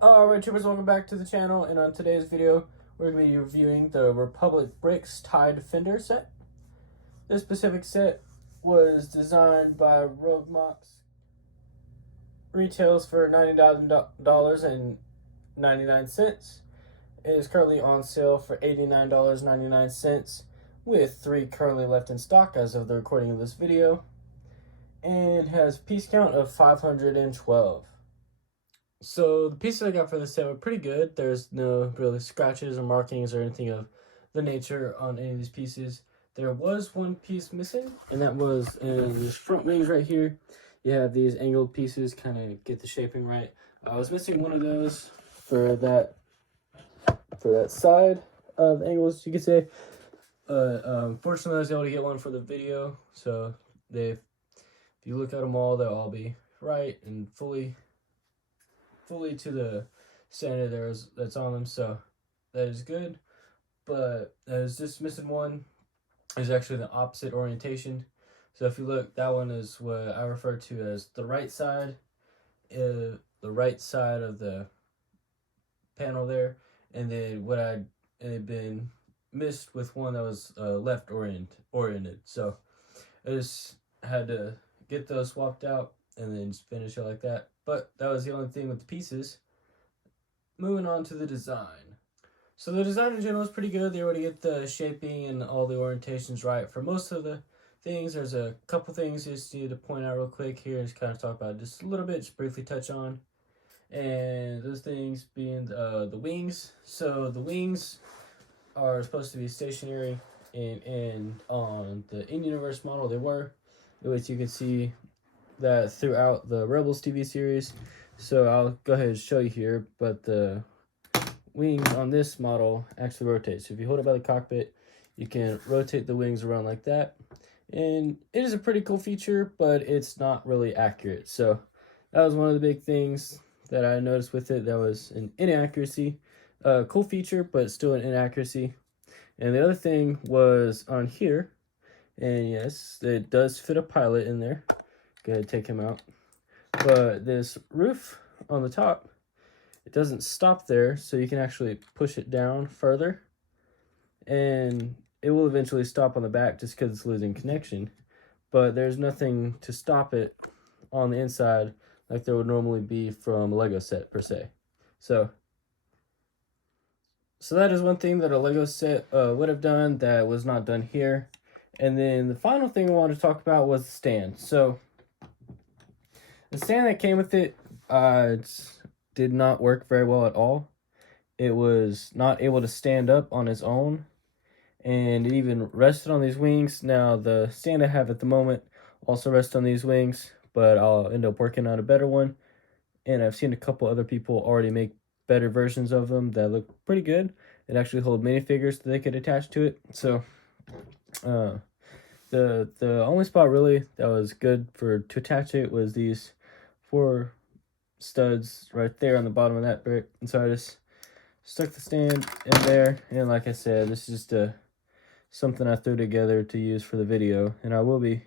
Alright, troopers, welcome back to the channel, and on today's video, we're going to be reviewing the Republic Bricks TIE Defender set. This specific set was designed by Rogue Mox, retails for $99.99. It is currently on sale for $89.99, with 3 currently left in stock as of the recording of this video, and has piece count of 512. So the pieces I got for this set were pretty good. There's no really scratches or markings or anything of the nature on any of these pieces. There was one piece missing, and that was in these front wings right here. You have these angled pieces, kind of get the shaping right. I was missing one of those for that side of angles, you could say. Fortunately, I was able to get one for the video, so if you look at them all, they'll all be right and fully to the standard that's on them, so that is good. But I was just missing one. Is actually the opposite orientation. So if you look, that one is what I refer to as the right side of the panel there, and then what had been missed with one that was left oriented. So I just had to get those swapped out and then just finish it like that. But that was the only thing with the pieces. Moving on to the design. So the design in general is pretty good. They were to get the shaping and all the orientations right for most of the things. There's a couple things you just need to point out real quick here and just kind of talk about just a little bit, just briefly touch on. And those things being the wings. So the wings are supposed to be stationary, and on the in-universe model they were, which you can see that throughout the Rebels TV series. So I'll go ahead and show you here, but the wings on this model actually rotate. So if you hold it by the cockpit, you can rotate the wings around like that. And it is a pretty cool feature, but it's not really accurate. So that was one of the big things that I noticed with it. That was an inaccuracy. Cool feature, but still an inaccuracy. And the other thing was on here, and yes, it does fit a pilot in there. Go ahead and take him out. But this roof on the top, it doesn't stop there, so you can actually push it down further, and it will eventually stop on the back just because it's losing connection. But there's nothing to stop it on the inside like there would normally be from a Lego set per se. So that is one thing that a Lego set would have done that was not done here. And then the final thing I wanted to talk about was the stand. So the stand that came with it did not work very well at all. It was not able to stand up on its own, and it even rested on these wings. Now the stand I have at the moment also rests on these wings, but I'll end up working on a better one, and I've seen a couple other people already make better versions of them that look pretty good and actually hold minifigures that they could attach to it. So the only spot really that was good to attach it was these 4 studs right there on the bottom of that brick. And so I just stuck the stand in there, and like I said, this is just something I threw together to use for the video, and I will be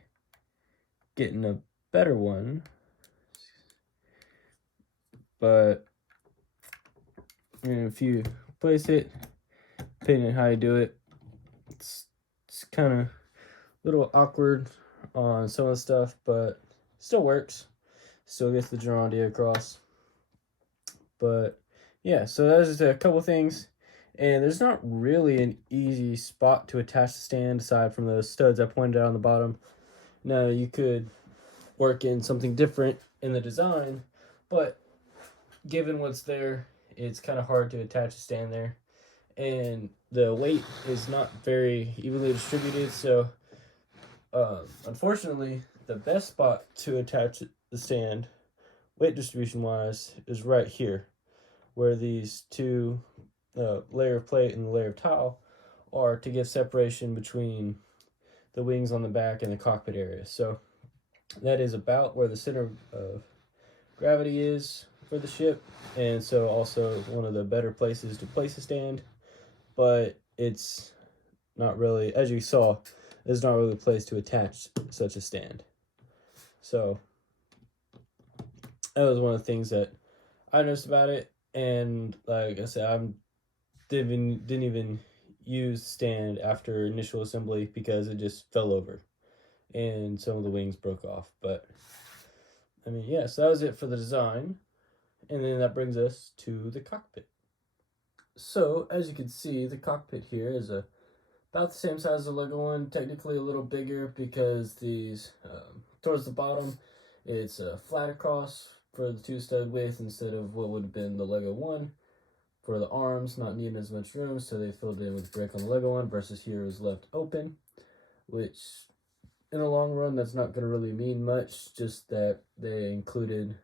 getting a better one. But if you place it, depending on how you do it, it's kind of a little awkward on some of the stuff, but still works. Still gets the general idea across. But yeah, so that's just a couple things. And there's not really an easy spot to attach the stand aside from those studs I pointed out on the bottom. Now you could work in something different in the design, but given what's there, it's kind of hard to attach a stand there. And the weight is not very evenly distributed, so unfortunately, the best spot to attach the stand, weight distribution wise, is right here, where these 2 layer of plate and the layer of tile are to give separation between the wings on the back and the cockpit area. So that is about where the center of gravity is for the ship, and so also one of the better places to place a stand. But it's not really, as you saw, there's not really a place to attach such a stand. So that was one of the things that I noticed about it. And like I said, I didn't even use stand after initial assembly because it just fell over and some of the wings broke off. But I mean, yeah, so that was it for the design. And then that brings us to the cockpit. So as you can see, the cockpit here is about the same size as the Lego one, technically a little bigger because these, towards the bottom, it's flat across for the two stud width instead of what would have been the Lego one. For the arms, not needing as much room, so they filled it in with brick on the Lego one, versus here is left open, which in the long run, that's not going to really mean much, just that they included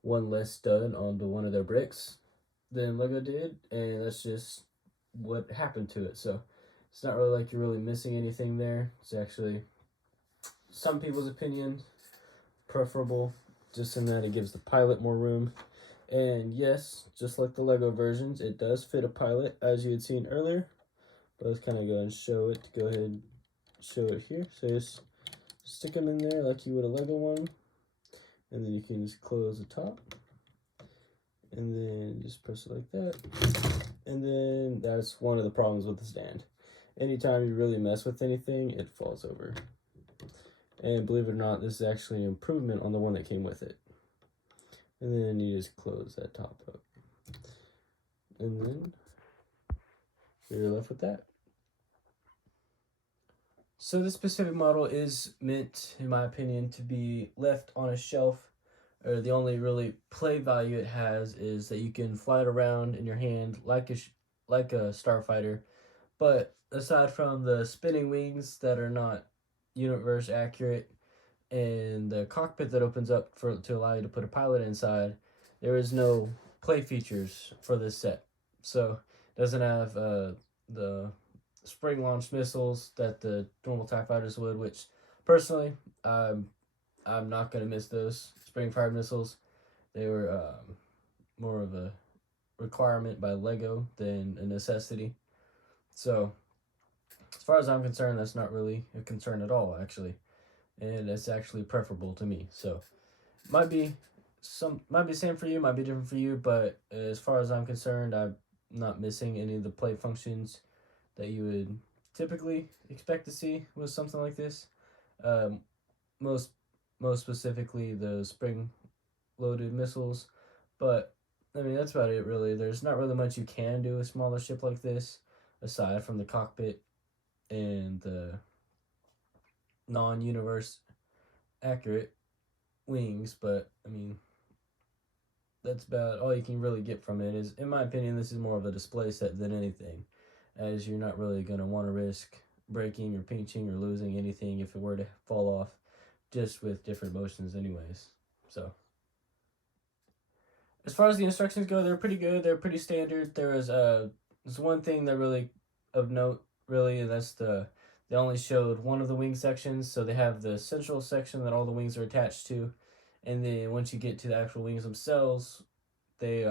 one less stud onto one of their bricks than Lego did, and that's just what happened to it. So it's not really like you're really missing anything there. It's actually, some people's opinion, preferable, just in that it gives the pilot more room. And yes, just like the Lego versions, it does fit a pilot, as you had seen earlier. But let's kind of go and show it. Go ahead and show it here. So just stick them in there like you would a Lego one. And then you can just close the top. And then just press it like that. And then that's one of the problems with the stand. Anytime you really mess with anything, it falls over. And believe it or not, this is actually an improvement on the one that came with it. And then you just close that top up. And then you're left with that. So this specific model is meant, in my opinion, to be left on a shelf. Or the only really play value it has is that you can fly it around in your hand like a starfighter. But aside from the spinning wings that are not universe accurate, and the cockpit that opens up to allow you to put a pilot inside, there is no play features for this set. So it doesn't have the spring launched missiles that the normal TIE fighters would, which personally I'm not gonna miss those spring fired missiles. They were more of a requirement by Lego than a necessity. So as far as I'm concerned, that's not really a concern at all, actually. And it's actually preferable to me. So might be same for you, might be different for you, but as far as I'm concerned, I'm not missing any of the play functions that you would typically expect to see with something like this. Most specifically the spring loaded missiles, but I mean that's about it really. There's not really much you can do with a smaller ship like this aside from the cockpit and the non-universe accurate wings, but I mean that's about all you can really get from it. Is, in my opinion, this is more of a display set than anything, as you're not really going to want to risk breaking or pinching or losing anything if it were to fall off, just with different motions anyways. So as far as the instructions go, they're pretty good. They're pretty standard. There's one thing that really of note, really, and that's they only showed one of the wing sections. So they have the central section that all the wings are attached to, and then once you get to the actual wings themselves, they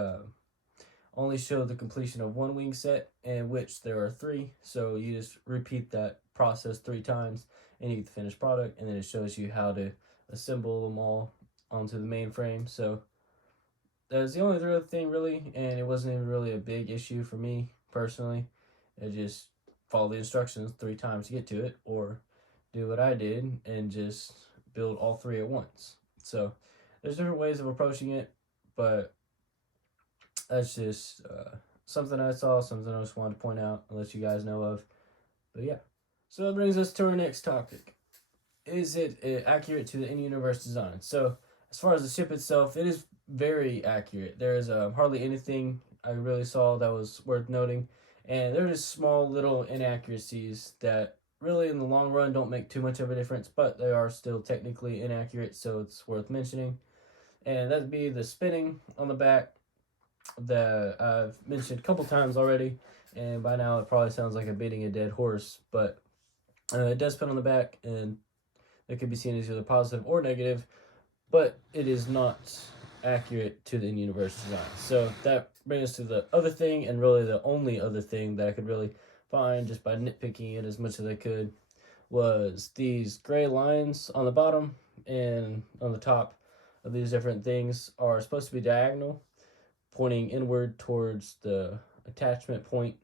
only show the completion of one wing set, in which there are 3. So you just repeat that process 3 times, and you get the finished product, and then it shows you how to assemble them all onto the mainframe. So that's the only real thing, really, and it wasn't even really a big issue for me personally. I just follow the instructions 3 times to get to it, or do what I did and just build all 3 at once. So there's different ways of approaching it, but that's just something I saw, something I just wanted to point out and let you guys know of. But yeah, so that brings us to our next topic. Is it accurate to the in-universe design? So as far as the ship itself, it is very accurate. There is hardly anything I really saw that was worth noting, and they're just small little inaccuracies that really in the long run don't make too much of a difference, but they are still technically inaccurate, so it's worth mentioning. And that'd be the spinning on the back that I've mentioned a couple times already, and by now it probably sounds like I'm beating a dead horse, but it does spin on the back, and it could be seen as either positive or negative, but it is not accurate to the in-universe design. So that brings us to the other thing, and really the only other thing that I could really find just by nitpicking it as much as I could, was these gray lines on the bottom and on the top of these different things are supposed to be diagonal, pointing inward towards the attachment point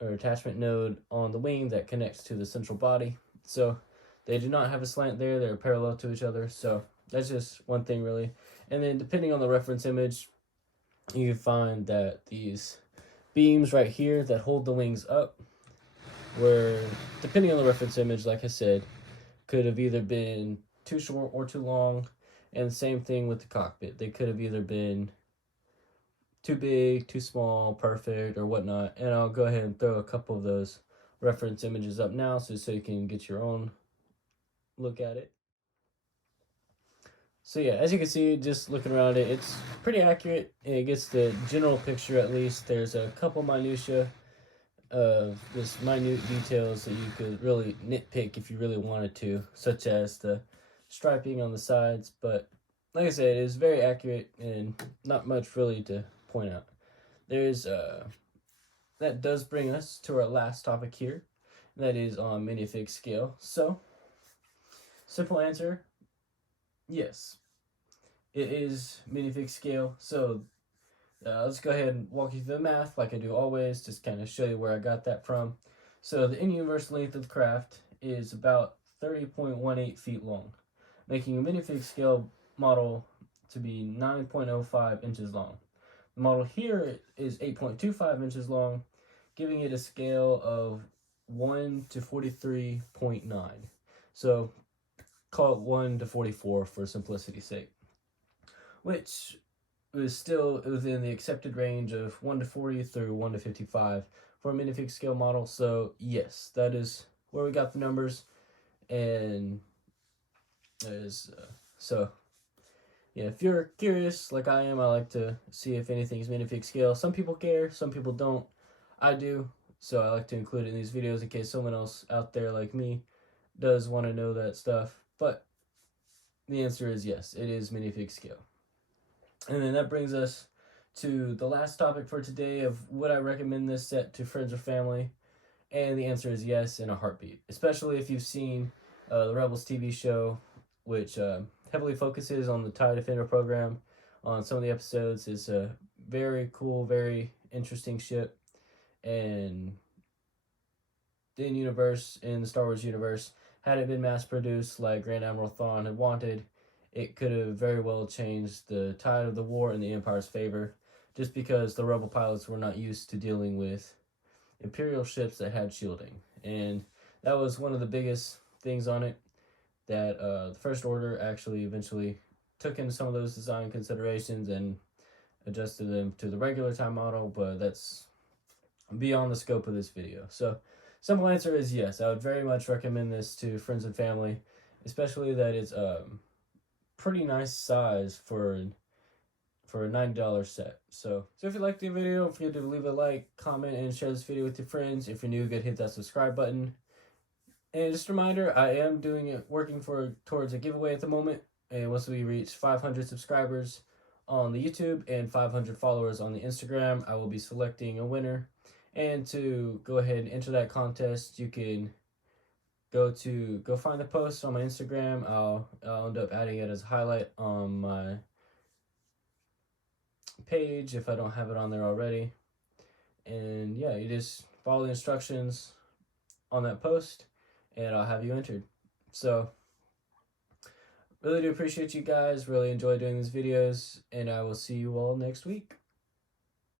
or attachment node on the wing that connects to the central body. So they do not have a slant there, they're parallel to each other. So that's just one thing really. And then depending on the reference image, you can find that these beams right here that hold the wings up were, depending on the reference image, like I said, could have either been too short or too long. And the same thing with the cockpit. They could have either been too big, too small, perfect, or whatnot. And I'll go ahead and throw a couple of those reference images up now so you can get your own look at it. So yeah, as you can see, just looking around it, it's pretty accurate. It gets the general picture at least. There's a couple minutia of just minute details that you could really nitpick if you really wanted to, such as the striping on the sides. But like I said, it is very accurate and not much really to point out. There's that does bring us to our last topic here. That is on Minifig Scale. So, simple answer, yes. It is Minifig Scale. So, let's go ahead and walk you through the math like I do always, just kind of show you where I got that from. So, the in-universe length of the craft is about 30.18 feet long, making a Minifig Scale model to be 9.05 inches long. The model here is 8.25 inches long, giving it a scale of 1 to 43.9. So call it 1 to 44 for simplicity's sake, which is still within the accepted range of 1 to 40 through 1 to 55 for a Minifig Scale model. So yes, that is where we got the numbers. And so yeah, if you're curious like I am, I like to see if anything's Minifig Scale. Some people care, some people don't. I do, so I like to include it in these videos in case someone else out there like me does want to know that stuff. But the answer is yes, it is Minifig Scale. And then that brings us to the last topic for today of would I recommend this set to friends or family? And the answer is yes, in a heartbeat, especially if you've seen the Rebels TV show, which heavily focuses on the TIE Defender program. On some of the episodes, it's a very cool, very interesting ship. And in the Star Wars universe, had it been mass produced like Grand Admiral Thrawn had wanted, it could have very well changed the tide of the war in the Empire's favor, just because the Rebel pilots were not used to dealing with Imperial ships that had shielding. And that was one of the biggest things on it, that the First Order actually eventually took into some of those design considerations and adjusted them to the regular time model, but that's beyond the scope of this video. So simple answer is yes, I would very much recommend this to friends and family, especially that it's pretty nice size for a $90 set. So if you liked the video, don't forget to leave a like, comment, and share this video with your friends. If you're new, go hit that subscribe button. And just a reminder, I am working towards a giveaway at the moment. And once we reach 500 subscribers on the YouTube and 500 followers on the Instagram, I will be selecting a winner. And to go ahead and enter that contest, you can go find the post on my Instagram. I'll end up adding it as a highlight on my page if I don't have it on there already. And yeah, you just follow the instructions on that post and I'll have you entered. So really do appreciate you guys, really enjoy doing these videos, and I will see you all next week.